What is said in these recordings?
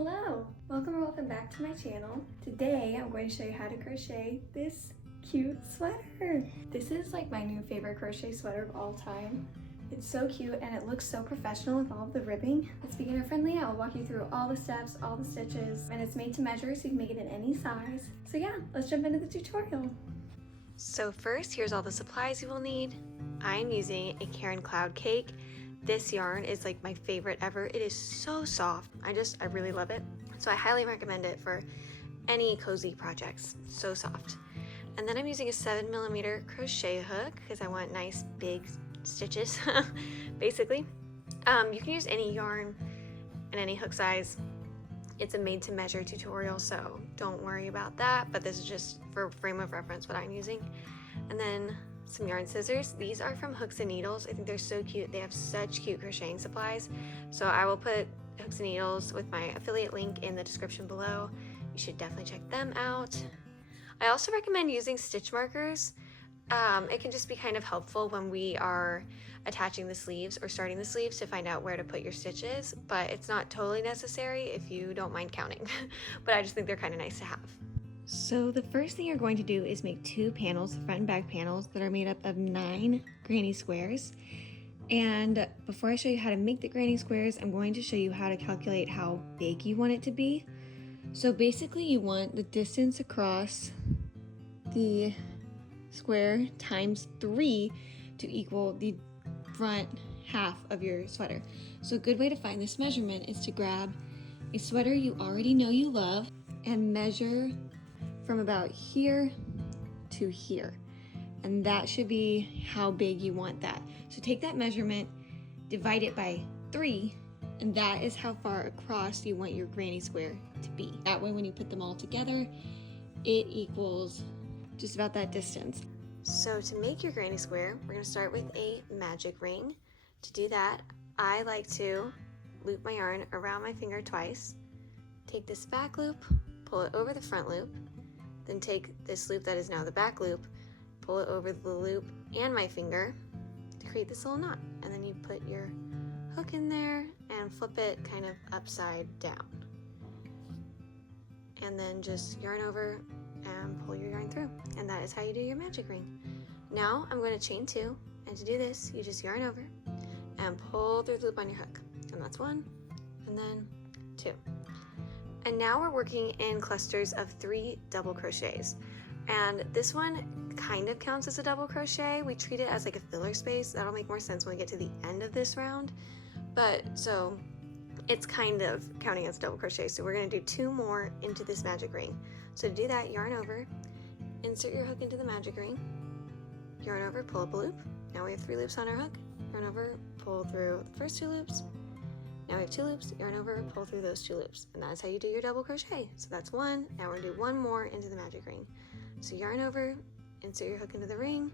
Hello! Welcome or welcome back to my channel. Today I'm going to show you how to crochet this cute sweater. This is like my new favorite crochet sweater of all time. It's so cute and it looks so professional with all of the ribbing. It's beginner friendly. I'll walk you through all the steps, all the stitches, and it's made to measure so you can make it in any size. So yeah, let's jump into the tutorial. So first, here's all the supplies you will need. I'm using a Caron Cloud Cake. This yarn is like my favorite ever. It is so soft. I really love it. So I highly recommend it for any cozy projects. So soft. And then I'm using a 7mm crochet hook because I want nice big stitches, basically. You can use any yarn and any hook size. It's a made to measure tutorial, so don't worry about that, but this is just for frame of reference what I'm using. And then some yarn scissors. These are from Hooks and Needles. I think they're so cute. They have such cute crocheting supplies. So I will put Hooks and Needles with my affiliate link in the description below. You should definitely check them out. I also recommend using stitch markers. It can just be kind of helpful when we are attaching the sleeves or starting the sleeves to find out where to put your stitches, but it's not totally necessary if you don't mind counting. But I just think they're kind of nice to have. So the first thing you're going to do is make two panels, front and back panels, that are made up of 9 granny squares. And before I show you how to make the granny squares, I'm going to show you how to calculate how big you want it to be. So basically you want the distance across the square times 3 to equal the front half of your sweater. So a good way to find this measurement is to grab a sweater you already know you love and measure from about here to here, and that should be how big you want that. So take that measurement, divide it by 3, and that is how far across you want your granny square to be. That way when you put them all together, it equals just about that distance. So to make your granny square, we're going to start with a magic ring. To do that, I like to loop my yarn around my finger twice, take this back loop, pull it over the front loop, then take this loop that is now the back loop, pull it over the loop and my finger to create this little knot. And then you put your hook in there and flip it kind of upside down. And then just yarn over and pull your yarn through. And that is how you do your magic ring. Now I'm going to chain 2, and to do this, you just yarn over and pull through the loop on your hook. And that's 1, and then 2. And now we're working in clusters of 3 double crochets. And this one kind of counts as a double crochet. We treat it as like a filler space. That'll make more sense when we get to the end of this round. But so it's kind of counting as a double crochet. So we're gonna do 2 more into this magic ring. So to do that, yarn over, insert your hook into the magic ring, yarn over, pull up a loop. Now we have 3 loops on our hook. Yarn over, pull through the first 2 loops. Now we have 2 loops, yarn over, pull through those 2 loops. And that's how you do your double crochet. So that's 1. Now we're gonna do 1 more into the magic ring. So yarn over, insert your hook into the ring,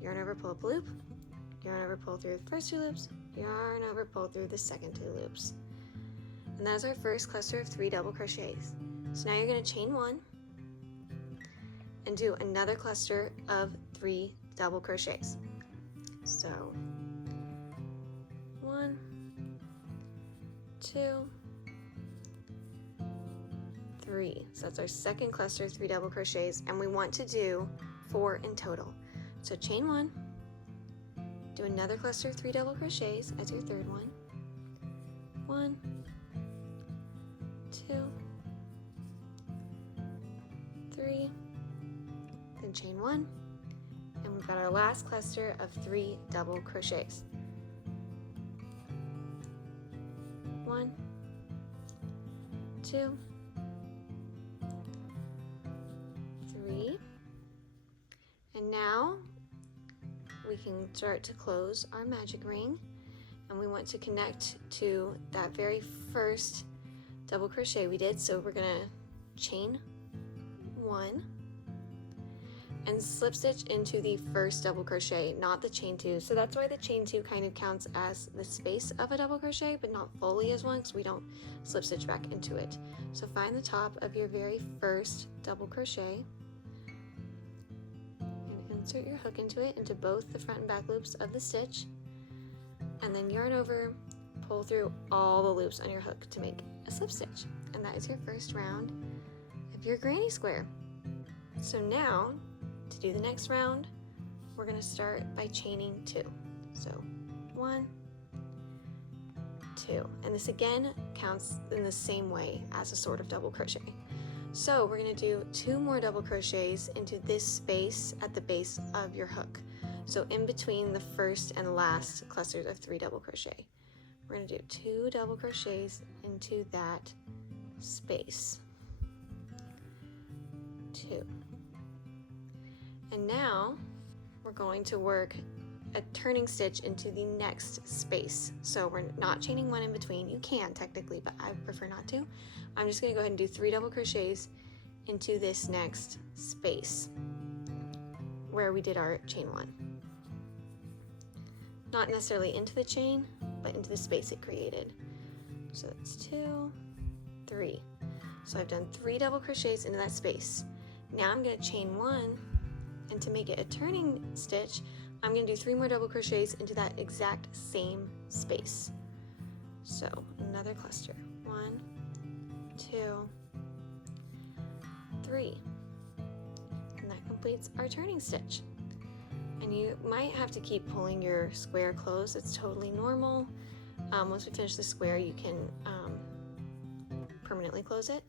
yarn over, pull up a loop, yarn over, pull through the first 2 loops, yarn over, pull through the second 2 loops. And that is our first cluster of 3 double crochets. So now you're gonna chain 1 and do another cluster of 3 double crochets. So 1, 2, 3. So that's our second cluster of 3 double crochets, and we want to do 4 in total. So chain 1, do another cluster of 3 double crochets as your third one. 1, 2, 3, then chain 1, and we've got our last cluster of 3 double crochets. 1, 2, 3, and now we can start to close our magic ring, and we want to connect to that very first double crochet we did. So we're gonna chain 1 and slip stitch into the first double crochet, not the chain 2. So that's why the chain 2 kind of counts as the space of a double crochet, but not fully as one, because we don't slip stitch back into it. So find the top of your very first double crochet and insert your hook into it, into both the front and back loops of the stitch, and then yarn over, pull through all the loops on your hook to make a slip stitch. and that is your first round of your granny square. So now, to do the next round, we're going to start by chaining 2. So 1, 2, and this again counts in the same way as a sort of double crochet. So we're going to do 2 more double crochets into this space at the base of your hook. So in between the first and last clusters of 3 double crochet. We're going to do 2 double crochets into that space. 2. And now we're going to work a turning stitch into the next space. So we're not chaining 1 in between. You can technically, but I prefer not to. I'm just going to go ahead and do 3 double crochets into this next space where we did our chain 1. Not necessarily into the chain, but into the space it created. So that's 2, 3. So I've done 3 double crochets into that space. Now I'm going to chain 1, and to make it a turning stitch, I'm going to do 3 more double crochets into that exact same space. So another cluster. 1, 2, 3. And that completes our turning stitch. And you might have to keep pulling your square closed. It's totally normal. Once we finish the square, you can permanently close it.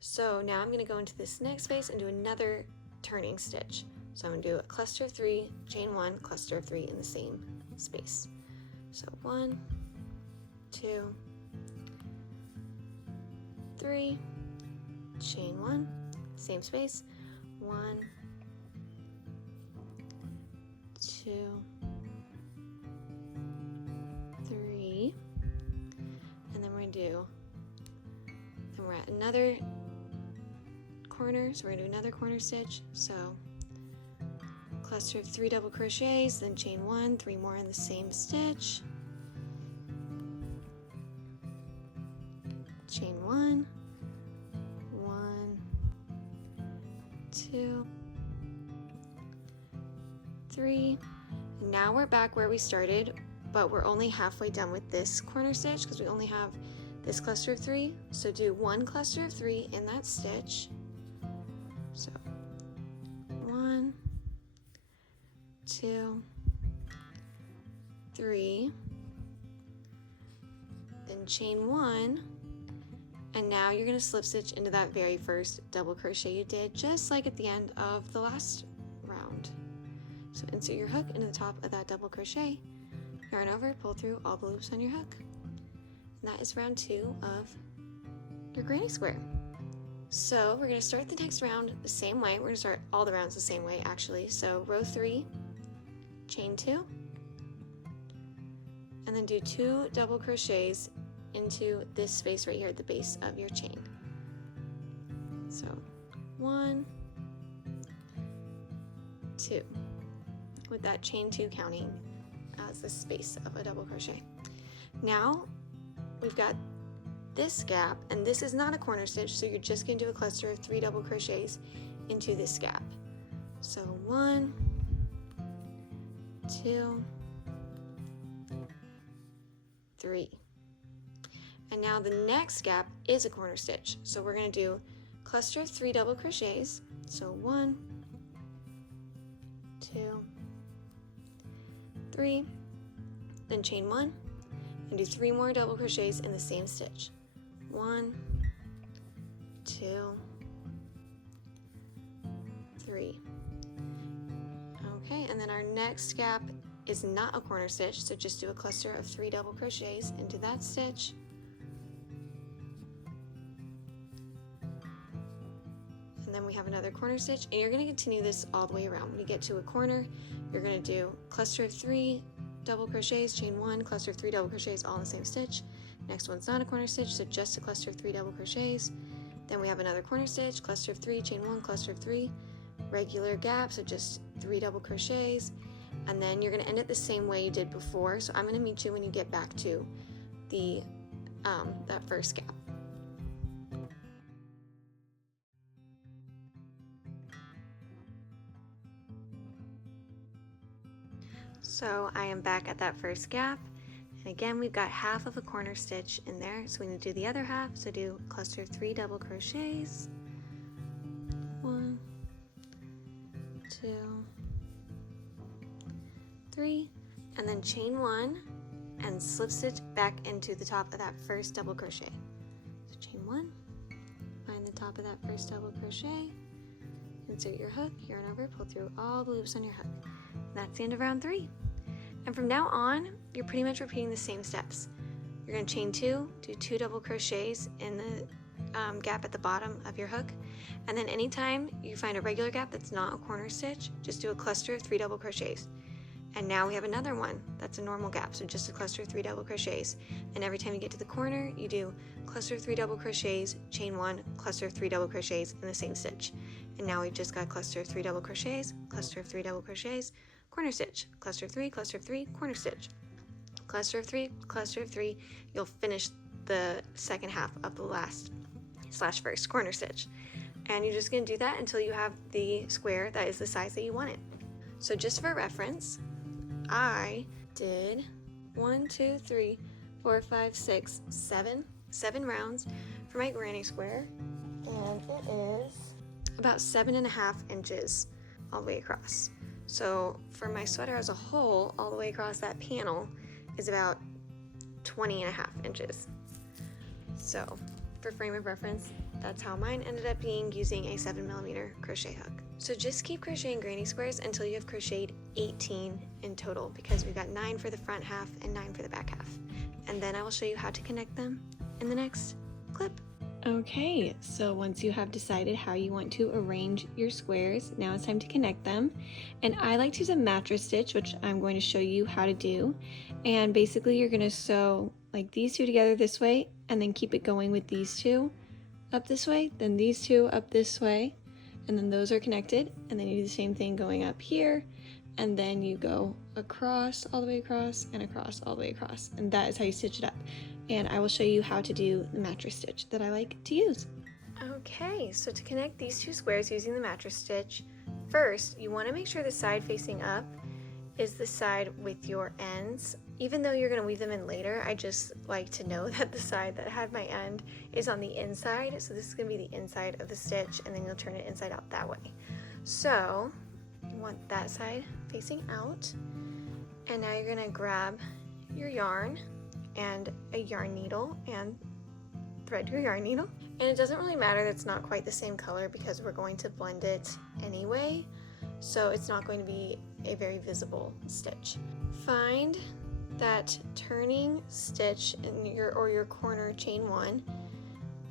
So now I'm going to go into this next space and do another turning stitch. So I'm going to do a cluster of 3, chain 1, cluster of 3 in the same space. So 1, 2, 3, chain 1, same space, 1, 2, 3, and then we're going to do, then we're at another corner, so we're going to do another corner stitch. So cluster of 3 double crochets, then chain 1, 3 more in the same stitch, chain 1, 1, 2, 3. Now we're back where we started, but we're only halfway done with this corner stitch because we only have this cluster of 3. So do 1 cluster of 3 in that stitch. So 1, 2, 3, then chain 1, and now you're going to slip stitch into that very first double crochet you did, just like at the end of the last round. So insert your hook into the top of that double crochet, yarn over, pull through all the loops on your hook. And that is round 2 of your granny square. So we're going to start the next round the same way. We're going to start all the rounds the same way actually. So row 3, chain 2, and then do 2 double crochets into this space right here at the base of your chain. So 1, 2, with that chain 2 counting as the space of a double crochet. Now we've got this gap, and this is not a corner stitch, so you're just going to do a cluster of 3 double crochets into this gap. So 1, 2, 3. And now the next gap is a corner stitch, so we're going to do cluster of 3 double crochets. So 1, 2, 3, then chain 1 and do 3 more double crochets in the same stitch. 1, 2, 3. Okay, and then our next gap is not a corner stitch, so just do a cluster of 3 double crochets into that stitch. And then we have another corner stitch, and you're going to continue this all the way around. When you get to a corner, you're going to do cluster of 3 double crochets, chain 1, cluster of 3 double crochets, all in the same stitch. Next one's not a corner stitch, so just a cluster of 3 double crochets. Then we have another corner stitch, cluster of 3, chain 1, cluster of 3, regular gap, so just 3 double crochets. And then you're going to end it the same way you did before. So I'm going to meet you when you get back to the that first gap. So I am back at that first gap, And again, we've got half of a corner stitch in there, so we need to do the other half. So do cluster 3 double crochets, 1, 2, 3, and then chain 1 and slip stitch back into the top of that first double crochet. So chain 1, find the top of that first double crochet, insert your hook, yarn over, pull through all the loops on your hook. And that's the end of round 3. And from now on, you're pretty much repeating the same steps. You're going to chain 2, do 2 double crochets in the gap at the bottom of your hook, and then anytime you find a regular gap that's not a corner stitch, just do a cluster of 3 double crochets. And now we have another one that's a normal gap, so just a cluster of 3 double crochets. And every time you get to the corner, you do cluster of 3 double crochets, chain 1, cluster of 3 double crochets in the same stitch. And now we've just got cluster of 3 double crochets, cluster of 3 double crochets, corner stitch, cluster of 3, corner stitch, cluster of 3, cluster of 3. You'll finish the second half of the last / first corner stitch. And you're just going to do that until you have the square that is the size that you want it. So just for reference, I did 1, 2, 3, 4, 5, 6, 7 rounds for my granny square, and it is about 7.5 inches all the way across. So for my sweater as a whole, all the way across that panel is about 20.5 inches. So for frame of reference, that's how mine ended up being using a 7mm crochet hook. So just keep crocheting granny squares until you have crocheted 18 in total, because we've got 9 for the front half and 9 for the back half. And then I will show you how to connect them in the next clip. Okay, so once you have decided how you want to arrange your squares, now it's time to connect them. And I like to use a mattress stitch, which I'm going to show you how to do. And basically you're going to sew like these two together this way, and then keep it going with these two up this way, then these two up this way, and then those are connected, and then you do the same thing going up here, and then you go across, all the way across, and across, all the way across, and that is how you stitch it up. And I will show you how to do the mattress stitch that I like to use. Okay, so to connect these two squares using the mattress stitch, first you want to make sure the side facing up is the side with your ends. Even though you're going to weave them in later, I just like to know that the side that had my end is on the inside. So this is going to be the inside of the stitch, and then you'll turn it inside out that way. So you want that side facing out. And now you're going to grab your yarn and a yarn needle and thread your yarn needle. And it doesn't really matter that it's not quite the same color, because we're going to blend it anyway. So it's not going to be a very visible stitch. Find that turning stitch in your corner chain 1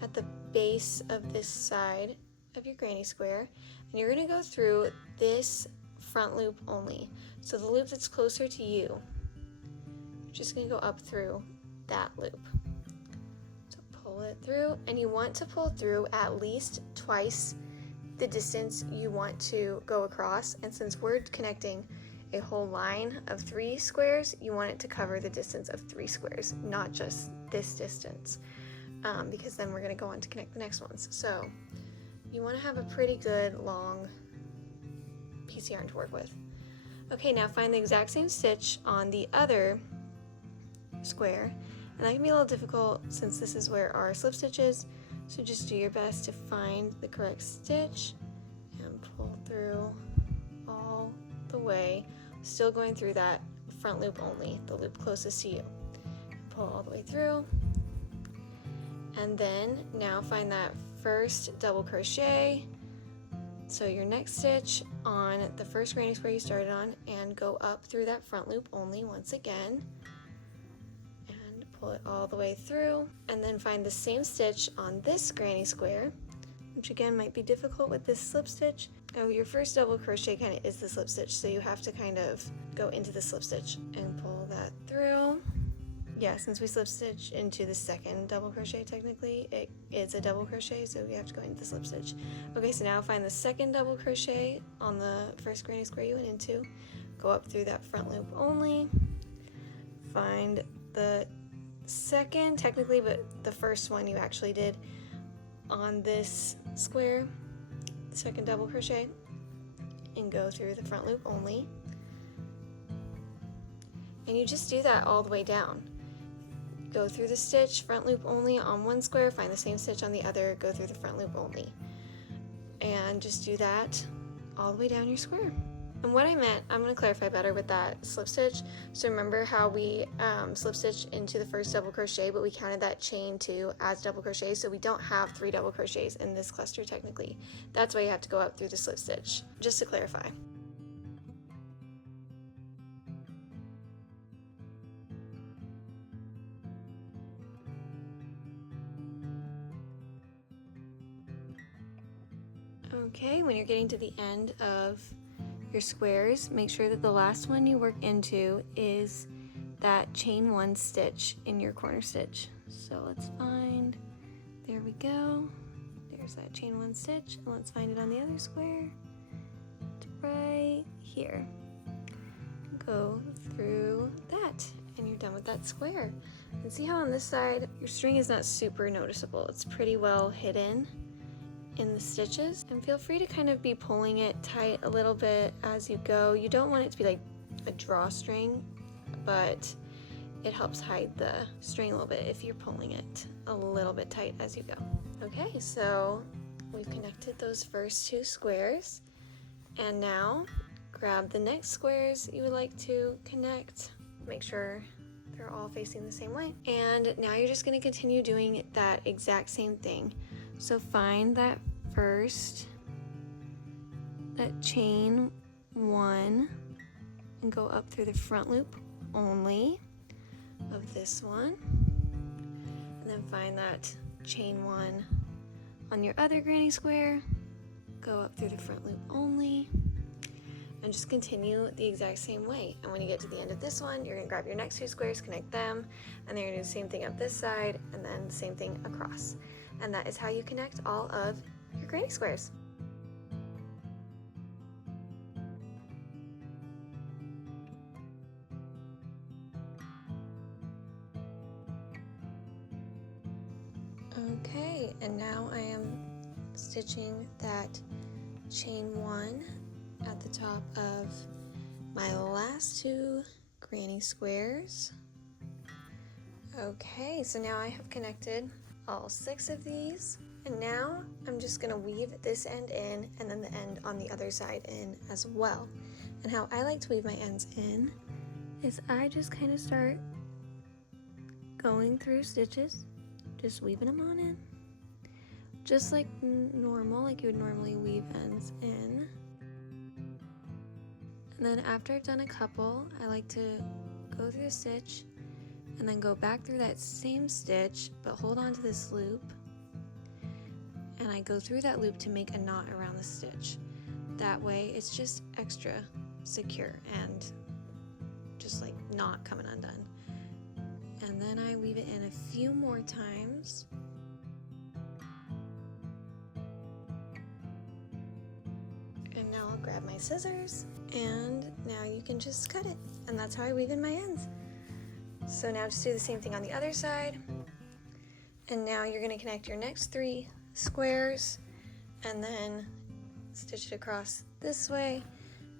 at the base of this side of your granny square, and you're going to go through this front loop only. So the loop that's closer to you, you're just going to go up through that loop. So pull it through, and you want to pull through at least twice the distance you want to go across. And since we're connecting a whole line of 3 squares, you want it to cover the distance of 3 squares, not just this distance, because then we're going to go on to connect the next ones. So you want to have a pretty good long piece of yarn to work with. Okay, now find the exact same stitch on the other square, and that can be a little difficult since this is where our slip stitch is, so just do your best to find the correct stitch and pull through all the way, still going through that front loop only, the loop closest to you. Pull all the way through, and then now find that first double crochet, so your next stitch on the first granny square you started on, and go up through that front loop only once again, and pull it all the way through, and then find the same stitch on this granny square, which again might be difficult with this slip stitch. Oh, your first double crochet kind of is the slip stitch, so you have to kind of go into the slip stitch and pull that through. Yeah, since we slip stitch into the second double crochet, technically it is a double crochet, so we have to go into the slip stitch. Okay, so now find the second double crochet on the first granny square you went into, go up through that front loop only, find the second technically, but the first one you actually did on this square, the second double crochet, and go through the front loop only. And you just do that all the way down. go through the stitch front loop only on one square, find the same stitch on the other, go through the front loop only, and just do that all the way down your square. And what I meant, I'm going to clarify better with that slip stitch. So remember how we slip stitched into the first double crochet, but we counted that chain 2 as double crochet, so we don't have 3 double crochets in this cluster technically. That's why you have to go up through the slip stitch, just to clarify. Okay, when you're getting to the end of your squares, make sure that the last one you work into is that chain 1 stitch in your corner stitch. So let's find, there we go, there's that chain 1 stitch, and let's find it on the other square, right here. Go through that, and you're done with that square. And see how on this side, your string is not super noticeable, it's pretty well hidden in the stitches, and feel free to kind of be pulling it tight a little bit as you go. You don't want it to be like a drawstring, but it helps hide the string a little bit if you're pulling it a little bit tight as you go. Okay, so we've connected those first 2 squares, and now grab the next squares you would like to connect. Make sure they're all facing the same way, and now you're just going to continue doing that exact same thing. So find that chain 1 and go up through the front loop only of this one, and then find that chain 1 on your other granny square, go up through the front loop only, and just continue the exact same way. And when you get to the end of this one, you're going to grab your next 2 squares, connect them, and then you're going to do the same thing up this side, and then the same thing across. And that is how you connect all of your granny squares. Okay, and now I am stitching that chain 1 at the top of my last 2 granny squares. Okay, so now I have connected all 6 of these, and now I'm just going to weave this end in and then the end on the other side in as well. And how I like to weave my ends in is I just kind of start going through stitches, just weaving them on in, just like normal, like you would normally weave ends in. And then after I've done a couple, I like to go through the stitch and then go back through that same stitch, but hold on to this loop, and I go through that loop to make a knot around the stitch. That way it's just extra secure and just like not coming undone. And then I weave it in a few more times. And now I'll grab my scissors, and now you can just cut it. And that's how I weave in my ends. So now just do the same thing on the other side, and now you're going to connect your next 3 squares and then stitch it across this way,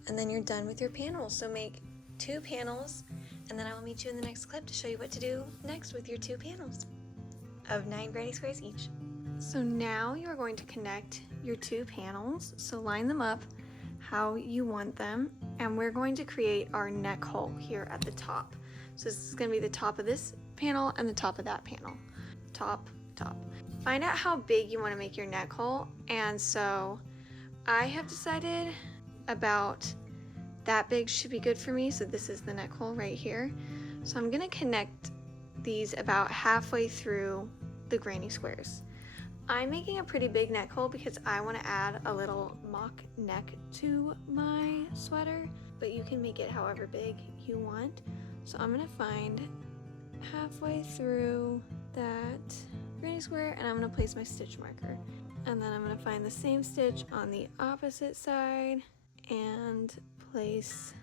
and then you're done with your panels. So make 2 panels, and then I will meet you in the next clip to show you what to do next with your 2 panels of 9 granny squares each. So now you're going to connect your 2 panels, so line them up how you want them, and we're going to create our neck hole here at the top. So this is going to be the top of this panel and the top of that panel. Top, top. Find out how big you want to make your neck hole, and so I have decided about that big should be good for me, so this is the neck hole right here. So I'm going to connect these about halfway through the granny squares. I'm making a pretty big neck hole because I want to add a little mock neck to my sweater, but you can make it however big you want. So I'm going to find halfway through that granny square, and I'm going to place my stitch marker. And then I'm going to find the same stitch on the opposite side and place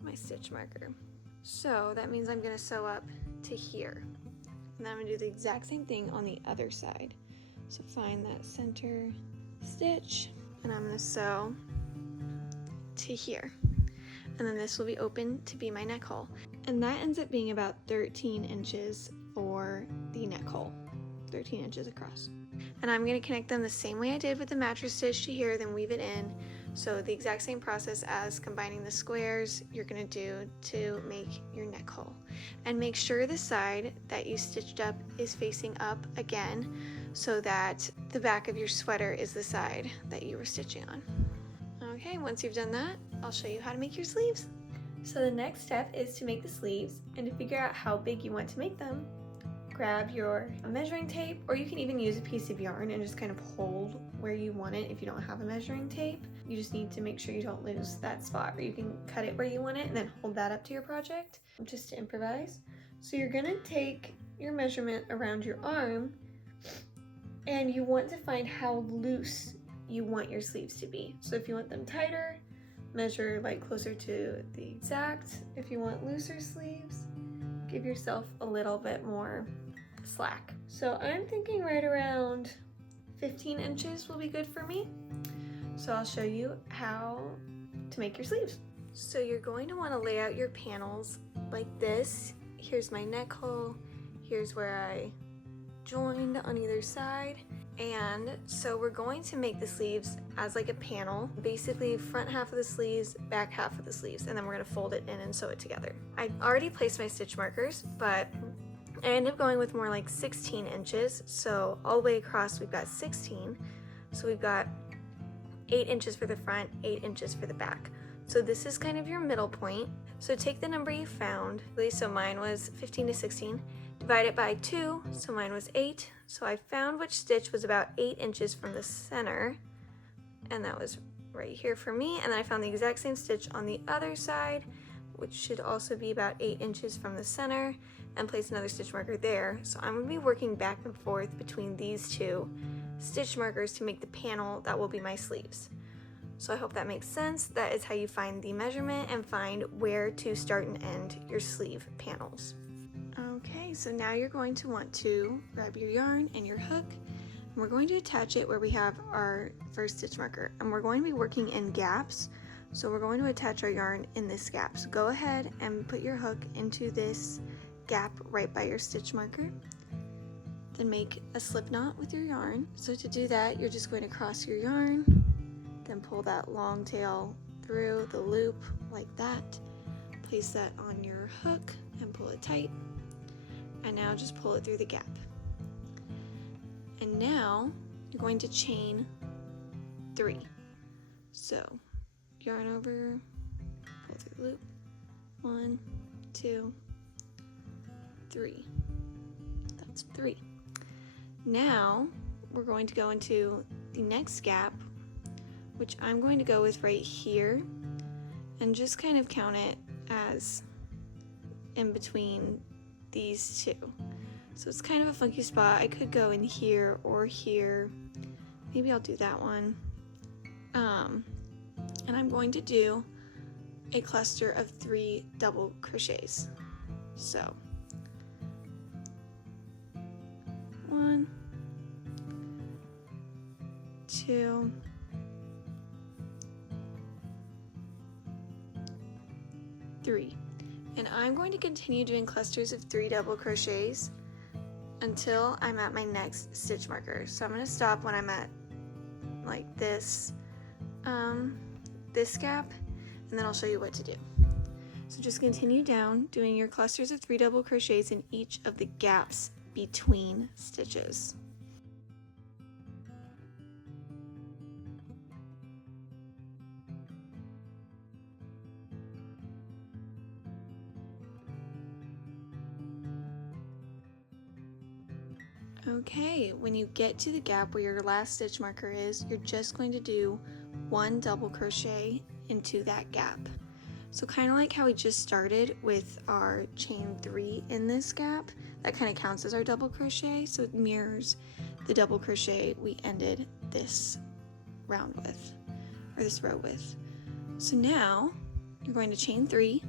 my stitch marker. So that means I'm going to sew up to here. And then I'm going to do the exact same thing on the other side. So find that center stitch, and I'm going to sew to here. And then this will be open to be my neck hole. And that ends up being about 13 inches for the neck hole, 13 inches across. And I'm going to connect them the same way I did with the mattress stitch to here, then weave it in. So the exact same process as combining the squares you're going to do to make your neck hole. And make sure the side that you stitched up is facing up again, so that the back of your sweater is the side that you were stitching on. Okay, once you've done that, I'll show you how to make your sleeves. So the next step is to make the sleeves, and to figure out how big you want to make them, grab your measuring tape, or you can even use a piece of yarn and just kind of hold where you want it if you don't have a measuring tape. You just need to make sure you don't lose that spot, or you can cut it where you want it and then hold that up to your project just to improvise. So you're gonna take your measurement around your arm, and you want to find how loose you want your sleeves to be. So if you want them tighter, measure like closer to the exact. If you want looser sleeves, give yourself a little bit more slack. So I'm thinking right around 15 inches will be good for me. So I'll show you how to make your sleeves. So you're going to want to lay out your panels like this. Here's my neck hole, here's where I joined on either side. And so we're going to make the sleeves as like a panel, basically front half of the sleeves, back half of the sleeves, and then we're gonna fold it in and sew it together. I already placed my stitch markers, but I ended up going with more like 16 inches. So all the way across we've got 16. So we've got 8 inches for the front, 8 inches for the back. So this is kind of your middle point. So take the number you found. So mine was 15 to 16. Divide it by 2, so mine was 8. So I found which stitch was about 8 inches from the center, and that was right here for me. And then I found the exact same stitch on the other side, which should also be about 8 inches from the center, and place another stitch marker there. So I'm going to be working back and forth between these two stitch markers to make the panel that will be my sleeves. So I hope that makes sense. That is how you find the measurement and find where to start and end your sleeve panels. Okay, so now you're going to want to grab your yarn and your hook, and we're going to attach it where we have our first stitch marker, and we're going to be working in gaps. So we're going to attach our yarn in this gap. So go ahead and put your hook into this gap right by your stitch marker. Then make a slip knot with your yarn. So to do that, you're just going to cross your yarn, then pull that long tail through the loop like that. Place that on your hook and pull it tight. And now just pull it through the gap. And now you're going to chain 3. So yarn over, pull through the loop, 1, 2, 3. That's 3. Now we're going to go into the next gap, which I'm going to go with right here, and just kind of count it as in between these two. So it's kind of a funky spot. I could go in here or here. Maybe I'll do that one. And I'm going to do a cluster of 3 double crochets. So 1, 2, 3. And I'm going to continue doing clusters of 3 double crochets until I'm at my next stitch marker. So I'm going to stop when I'm at like this gap, and then I'll show you what to do. So just continue down doing your clusters of 3 double crochets in each of the gaps between stitches. Okay, when you get to the gap where your last stitch marker is, you're just going to do 1 double crochet into that gap. So kind of like how we just started with our chain 3 in this gap, that kind of counts as our double crochet, so it mirrors the double crochet we ended this round with, or this row with. So now you're going to chain 3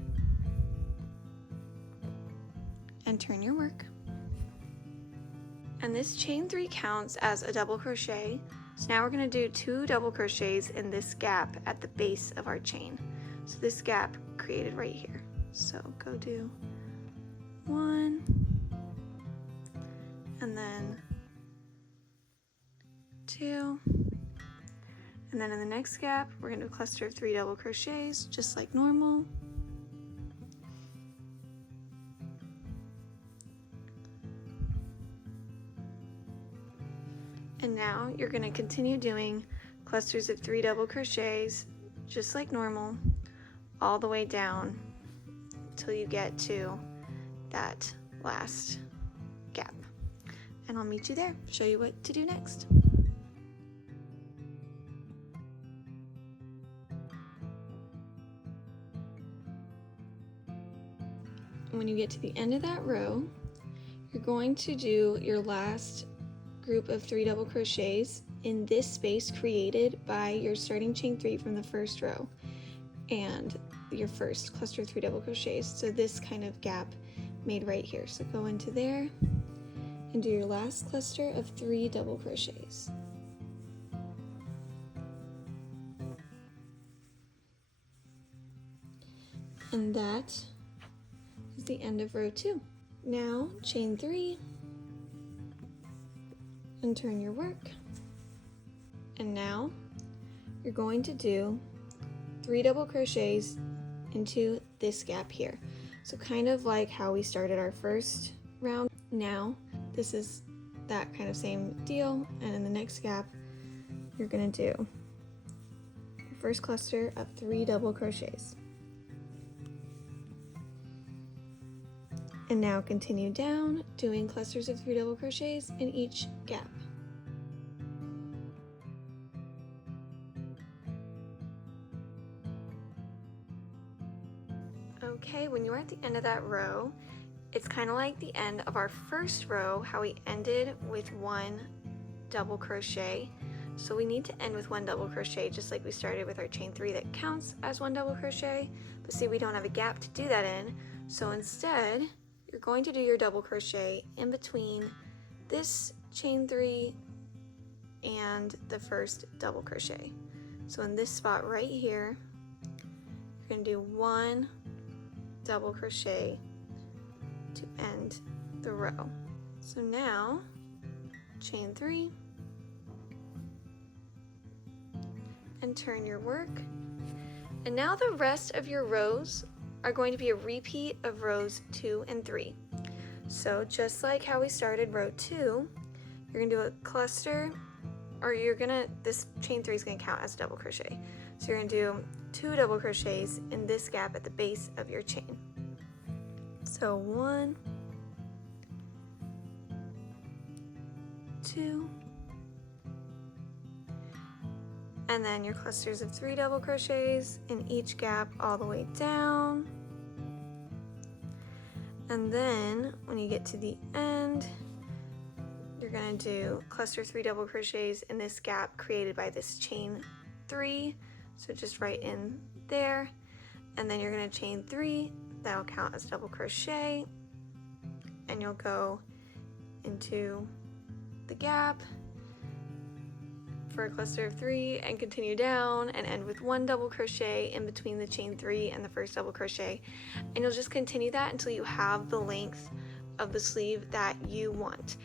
and turn your work. And this chain 3 counts as a double crochet. So now we're going to do 2 double crochets in this gap at the base of our chain. So this gap created right here. So go do 1, and then 2, and then in the next gap we're going to do a cluster of 3 double crochets just like normal. And now you're going to continue doing clusters of 3 double crochets just like normal all the way down till you get to that last gap. And I'll meet you there, show you what to do next. When you get to the end of that row, you're going to do your last group of 3 double crochets in this space created by your starting chain 3 from the first row and your first cluster of 3 double crochets. So this kind of gap made right here. So go into there and do your last cluster of 3 double crochets. And that is the end of row 2. Now chain 3 and turn your work. And now you're going to do 3 double crochets into this gap here. So kind of like how we started our first round. Now this is that kind of same deal, and in the next gap you're going to do your first cluster of 3 double crochets. And now continue down, doing clusters of 3 double crochets in each gap. Okay, when you're at the end of that row, it's kind of like the end of our first row, how we ended with 1 double crochet. So we need to end with 1 double crochet just like we started with our chain 3 that counts as 1 double crochet, but see, we don't have a gap to do that in. So instead, you're going to do your double crochet in between this chain 3 and the first double crochet. So in this spot right here, you're going to do 1 double crochet to end the row. So now chain 3 and turn your work. And now the rest of your rows are going to be a repeat of rows 2 and 3. So just like how we started row 2, you're gonna do a cluster, or this chain 3 is gonna count as a double crochet. So you're gonna do 2 double crochets in this gap at the base of your chain. So 1, 2, and then your clusters of 3 double crochets in each gap all the way down. And then when you get to the end, you're going to do cluster 3 double crochets in this gap created by this chain 3, so just right in there. And then you're going to chain 3, that'll count as double crochet, and you'll go into the gap for a cluster of 3 and continue down and end with 1 double crochet in between the chain 3 and the first double crochet, and you'll just continue that until you have the length of the sleeve that you want.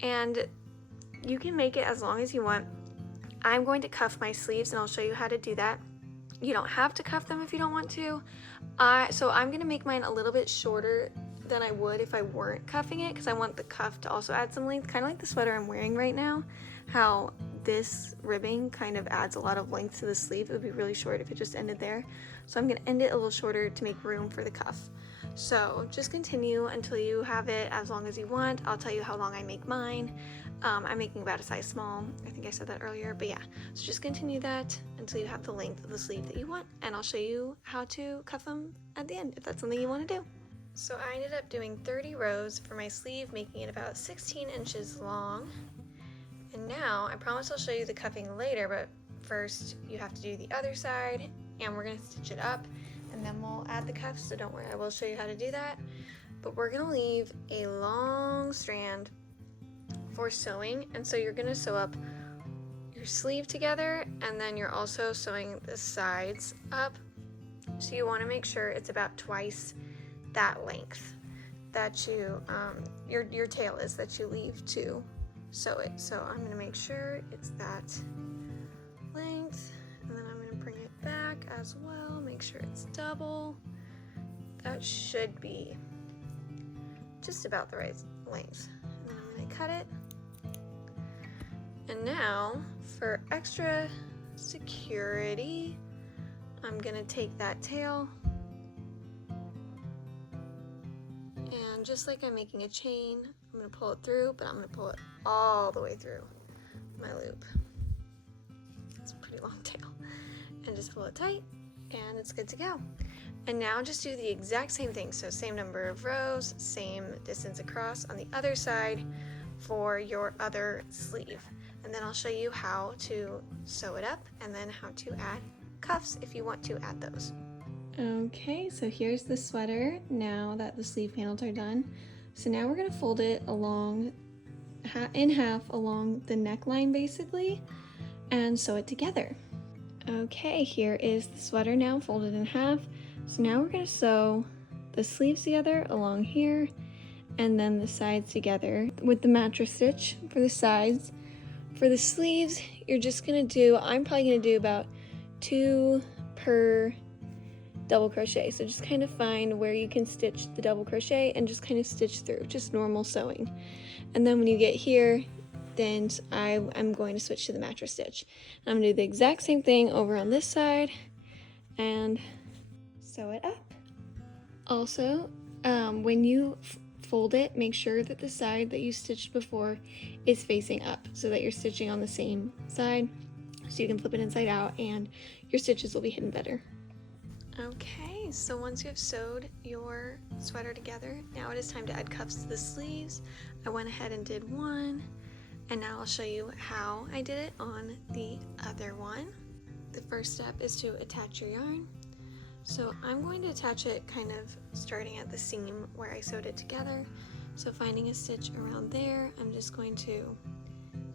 And you can make it as long as you want. I'm going to cuff my sleeves and I'll show you how to do that. You don't have to cuff them if you don't want to. So I'm going to make mine a little bit shorter than I would if I weren't cuffing it, because I want the cuff to also add some length, kind of like the sweater I'm wearing right now, how this ribbing kind of adds a lot of length to the sleeve. It would be really short if it just ended there. So I'm going to end it a little shorter to make room for the cuff. So just continue until you have it as long as you want. I'll tell you how long I make mine. I'm making about a size small. I think I said that earlier, but yeah. So just continue that until you have the length of the sleeve that you want, and I'll show you how to cuff them at the end if that's something you want to do. So I ended up doing 30 rows for my sleeve, making it about 16 inches long. And now, I promise I'll show you the cuffing later, but first you have to do the other side, and we're going to stitch it up, and then we'll add the cuffs, so don't worry, I will show you how to do that. But we're going to leave a long strand for sewing, and so you're going to sew up your sleeve together, and then you're also sewing the sides up. So you want to make sure it's about twice that length that you, your tail is that you leave to sew it. So I'm gonna make sure it's that length, and then I'm gonna bring it back as well, make sure it's double. That should be just about the right length. And then I'm gonna cut it. And now, for extra security, I'm gonna take that tail, and just like I'm making a chain, I'm gonna pull it through, but I'm gonna pull it all the way through my loop. It's a pretty long tail. And just pull it tight, and it's good to go. And now just do the exact same thing. So same number of rows, same distance across on the other side for your other sleeve. And then I'll show you how to sew it up and then how to add cuffs if you want to add those. Okay, so here's the sweater now that the sleeve panels are done. So now we're gonna fold it along in half along the neckline basically and sew it together. Okay, here is the sweater now folded in half. So now we're gonna sew the sleeves together along here and then the sides together with the mattress stitch for the sides. For the sleeves, you're just gonna do, I'm probably gonna do about 2 per double crochet. So just kind of find where you can stitch the double crochet and just kind of stitch through, just normal sewing. And then when you get here, then I'm going to switch to the mattress stitch. I'm gonna do the exact same thing over on this side and sew it up. Also, when you fold it, make sure that the side that you stitched before is facing up so that you're stitching on the same side, so you can flip it inside out and your stitches will be hidden better. Okay, so once you have sewed your sweater together, now it is time to add cuffs to the sleeves. I went ahead and did one, and now I'll show you how I did it on the other one. The first step is to attach your yarn. So I'm going to attach it kind of starting at the seam where I sewed it together. So finding a stitch around there, I'm just going to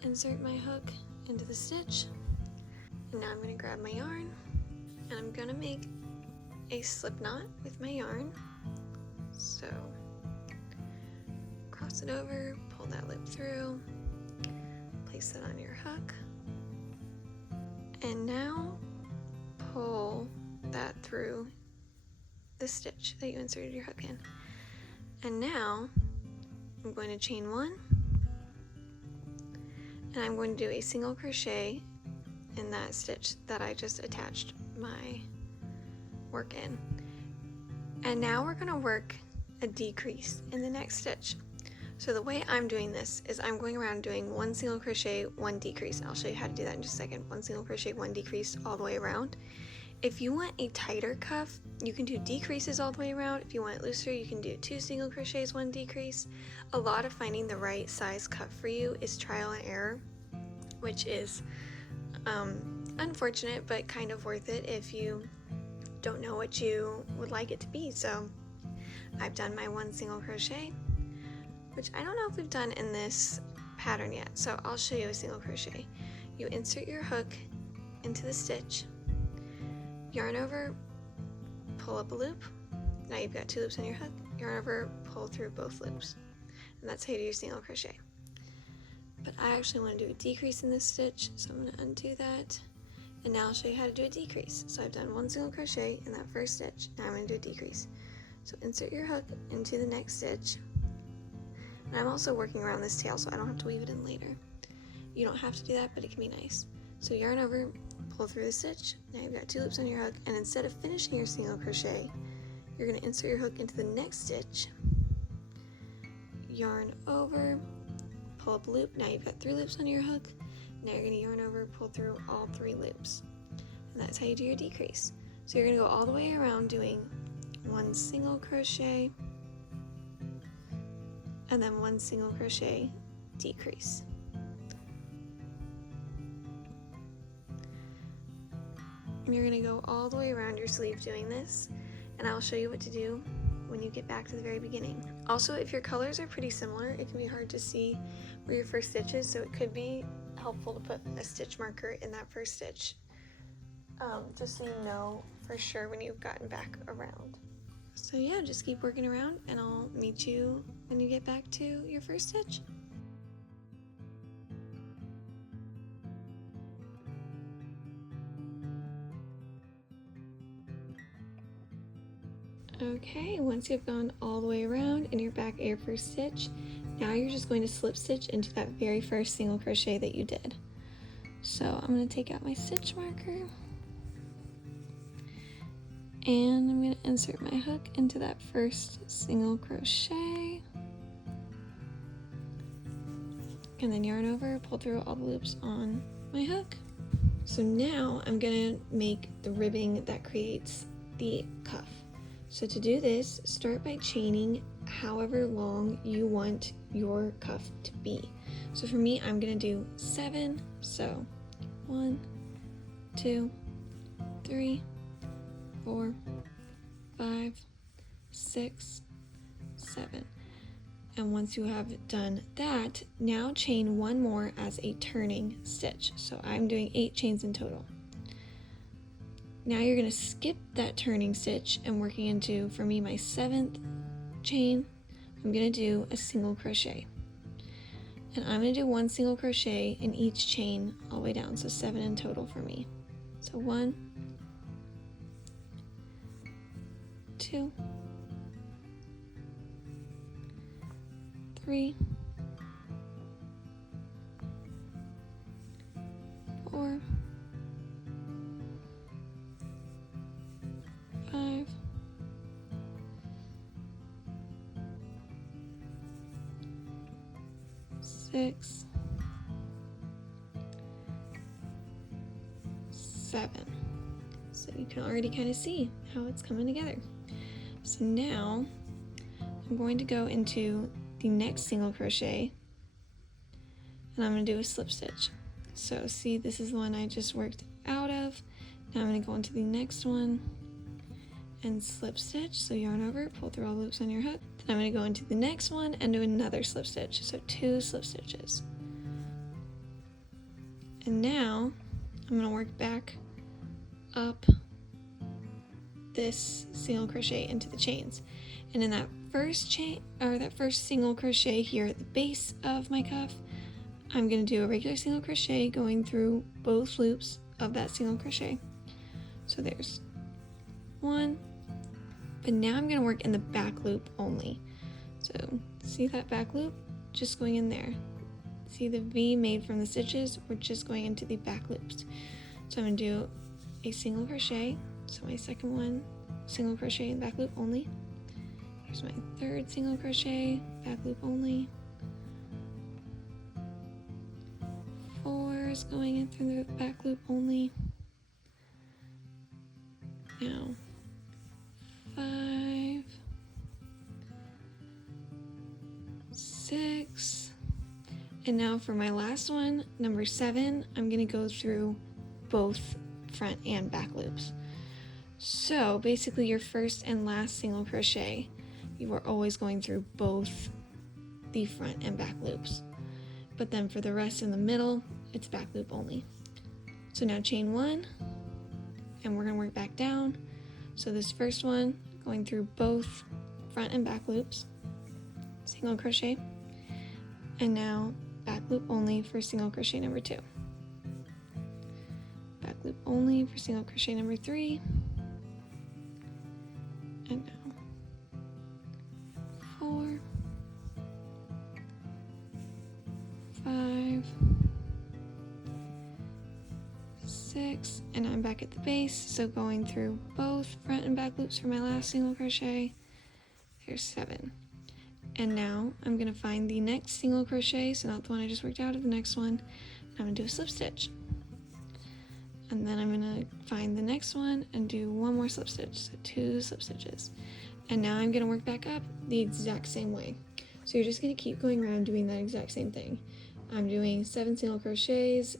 insert my hook into the stitch. And now I'm going to grab my yarn and I'm going to make a slip knot with my yarn. So cross it over, pull that loop through, place it on your hook, and now pull that through the stitch that you inserted your hook in. And now I'm going to chain 1, and I'm going to do a single crochet in that stitch that I just attached my work in. And now we're going to work a decrease in the next stitch. So the way I'm doing this is I'm going around doing 1 single crochet, 1 decrease. I'll show you how to do that in just a second. 1 single crochet, 1 decrease all the way around. If you want a tighter cuff, you can do decreases all the way around. If you want it looser, you can do 2 single crochets, 1 decrease. A lot of finding the right size cuff for you is trial and error, which is unfortunate, but kind of worth it if you don't know what you would like it to be. So I've done my 1 single crochet, which I don't know if we've done in this pattern yet. So I'll show you a single crochet. You insert your hook into the stitch, yarn over, pull up a loop. Now you've got 2 loops on your hook, yarn over, pull through both loops. And that's how you do your single crochet. But I actually want to do a decrease in this stitch, so I'm going to undo that. And now I'll show you how to do a decrease. So I've done 1 single crochet in that first stitch. Now I'm going to do a decrease. So insert your hook into the next stitch. And I'm also working around this tail, so I don't have to weave it in later. You don't have to do that, but it can be nice. So yarn over, pull through the stitch. Now you've got 2 loops on your hook, and instead of finishing your single crochet, you're going to insert your hook into the next stitch, yarn over, pull up a loop. Now you've got 3 loops on your hook. Now you're going to yarn over, pull through all 3 loops. And that's how you do your decrease. So you're going to go all the way around doing 1 single crochet, and then 1 single crochet decrease. And you're going to go all the way around your sleeve doing this, and I'll show you what to do when you get back to the very beginning. Also, if your colors are pretty similar, it can be hard to see where your first stitch is, so it could be helpful to put a stitch marker in that first stitch, just so you know for sure when you've gotten back around. So yeah, just keep working around and I'll meet you when you get back to your first stitch. Okay, once you've gone all the way around and you're back at your first stitch, now you're just going to slip stitch into that very first single crochet that you did. So I'm going to take out my stitch marker and I'm going to insert my hook into that first single crochet and then yarn over, pull through all the loops on my hook. So now I'm going to make the ribbing that creates the cuff. So to do this, start by chaining however long you want your cuff to be. So for me, I'm gonna do 7. So 1, 2, 3, 4, 5, 6, 7. And once you have done that, now chain one more as a turning stitch. So I'm doing 8 chains in total. Now you're going to skip that turning stitch and working into, for me, my 7th chain, I'm going to do a single crochet. And I'm going to do 1 single crochet in each chain all the way down, so 7 in total for me. So 1, 2, 3, 4, 5, 6, 7. So you can already kind of see how it's coming together. So now I'm going to go into the next single crochet and I'm going to do a slip stitch. So see, this is the one I just worked out of. Now I'm going to go into the next one and slip stitch, so yarn over, pull through all the loops on your hook. Then I'm going to go into the next one and do another slip stitch, so 2 slip stitches. And now I'm going to work back up this single crochet into the chains. And in that first chain, or that first single crochet here at the base of my cuff, I'm going to do a regular single crochet going through both loops of that single crochet. So there's 1, but now I'm going to work in the back loop only. So see that back loop? Just going in there. See the V made from the stitches? We're just going into the back loops. So I'm going to do a single crochet. So my second one, single crochet in back loop only. Here's my third single crochet, back loop only. 4 is going in through the back loop only. Now 5, 6, and now for my last one, number 7, I'm going to go through both front and back loops. So basically your first and last single crochet, you are always going through both the front and back loops. But then for the rest in the middle, it's back loop only. So now chain 1, and we're going to work back down. So this first one, going through both front and back loops, single crochet, and now back loop only for single crochet number 2. Back loop only for single crochet number 3, and now 4, 5, 6, and I'm back at the base, so going through both front and back loops for my last single crochet. There's 7. And now I'm going to find the next single crochet, so not the one I just worked out, of the next one, and I'm going to do a slip stitch. And then I'm going to find the next one and do 1 more slip stitch, so 2 slip stitches. And now I'm going to work back up the exact same way. So you're just going to keep going around doing that exact same thing. I'm doing 7 single crochets,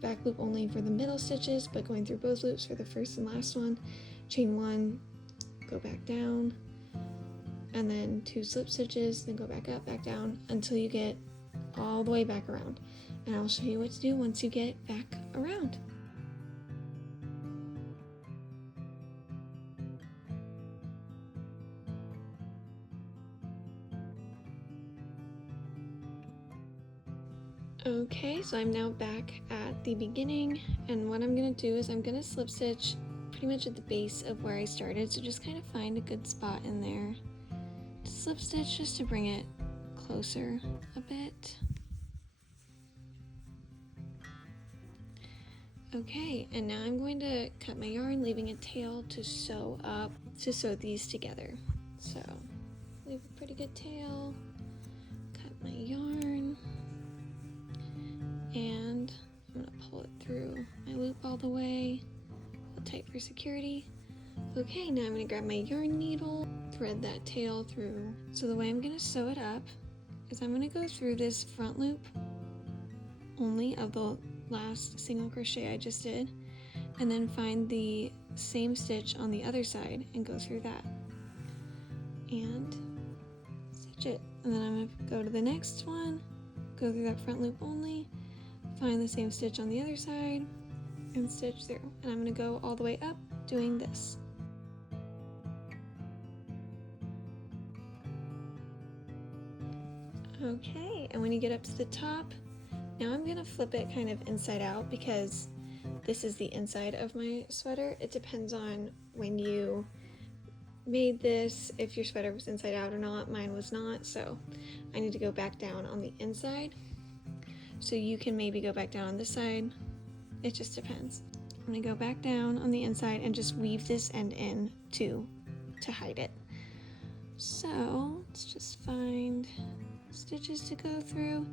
back loop only for the middle stitches, but going through both loops for the first and last one. Chain 1, go back down, and then 2 slip stitches, then go back up, back down, until you get all the way back around. And I'll show you what to do once you get back around. Okay, so I'm now back at the beginning, and what I'm gonna do is I'm gonna slip stitch pretty much at the base of where I started, so just kind of find a good spot in there to slip stitch just to bring it closer a bit. Okay, and now I'm going to cut my yarn, leaving a tail to sew these together. So leave a pretty good tail, cut my yarn, and I'm gonna pull it through my loop all the way, pull it tight for security. Okay, now I'm gonna grab my yarn needle, thread that tail through. So the way I'm gonna sew it up is I'm gonna go through this front loop only of the last single crochet I just did, and then find the same stitch on the other side and go through that and stitch it. And then I'm going to go to the next one, go through that front loop only, find the same stitch on the other side and stitch through. And I'm going to go all the way up doing this. Okay, and when you get up to the top, now I'm gonna flip it kind of inside out because this is the inside of my sweater. It depends on when you made this, if your sweater was inside out or not. Mine was not, so I need to go back down on the inside. So you can maybe go back down on this side. It just depends. I'm gonna go back down on the inside and just weave this end in to hide it. So let's just find stitches to go through,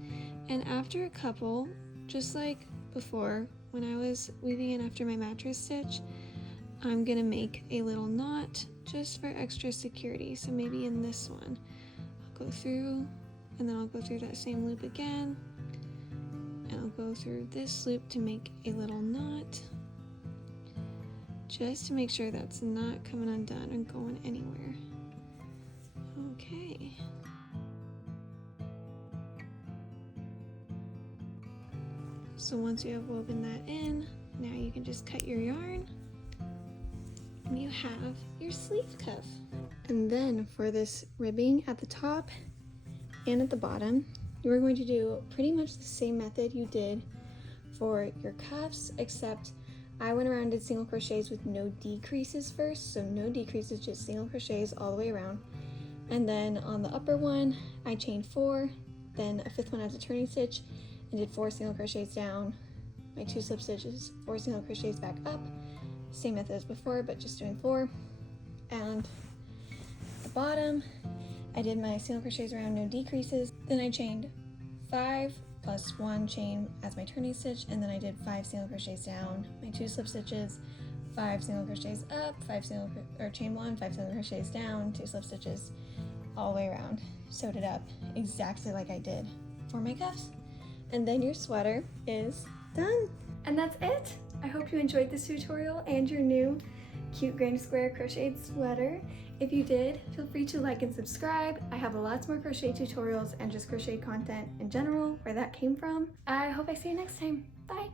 and after a couple, just like before when I was weaving in after my mattress stitch, I'm gonna make a little knot just for extra security. So maybe in this one I'll go through, and then I'll go through that same loop again, and I'll go through this loop to make a little knot just to make sure that's not coming undone or going anywhere. Okay. So once you have woven that in, now you can just cut your yarn and you have your sleeve cuff. And then for this ribbing at the top and at the bottom, you are going to do pretty much the same method you did for your cuffs, except I went around and did single crochets with no decreases first. So no decreases, just single crochets all the way around. And then on the upper one, I chained 4, then a 5th one as a turning stitch, and did 4 single crochets down, my 2 slip stitches, 4 single crochets back up, same method as before, but just doing 4. And at the bottom, I did my single crochets around, no decreases, then I chained 5 plus 1 chain as my turning stitch, and then I did 5 single crochets down, my 2 slip stitches, 5 single crochets up, chain 1, 5 single crochets down, 2 slip stitches, all the way around. Sewed it up exactly like I did for my cuffs. And then your sweater is done. And that's it. I hope you enjoyed this tutorial and your new cute granny square crocheted sweater. If you did, feel free to like and subscribe. I have lots more crochet tutorials and just crochet content in general, where that came from. I hope I see you next time. Bye.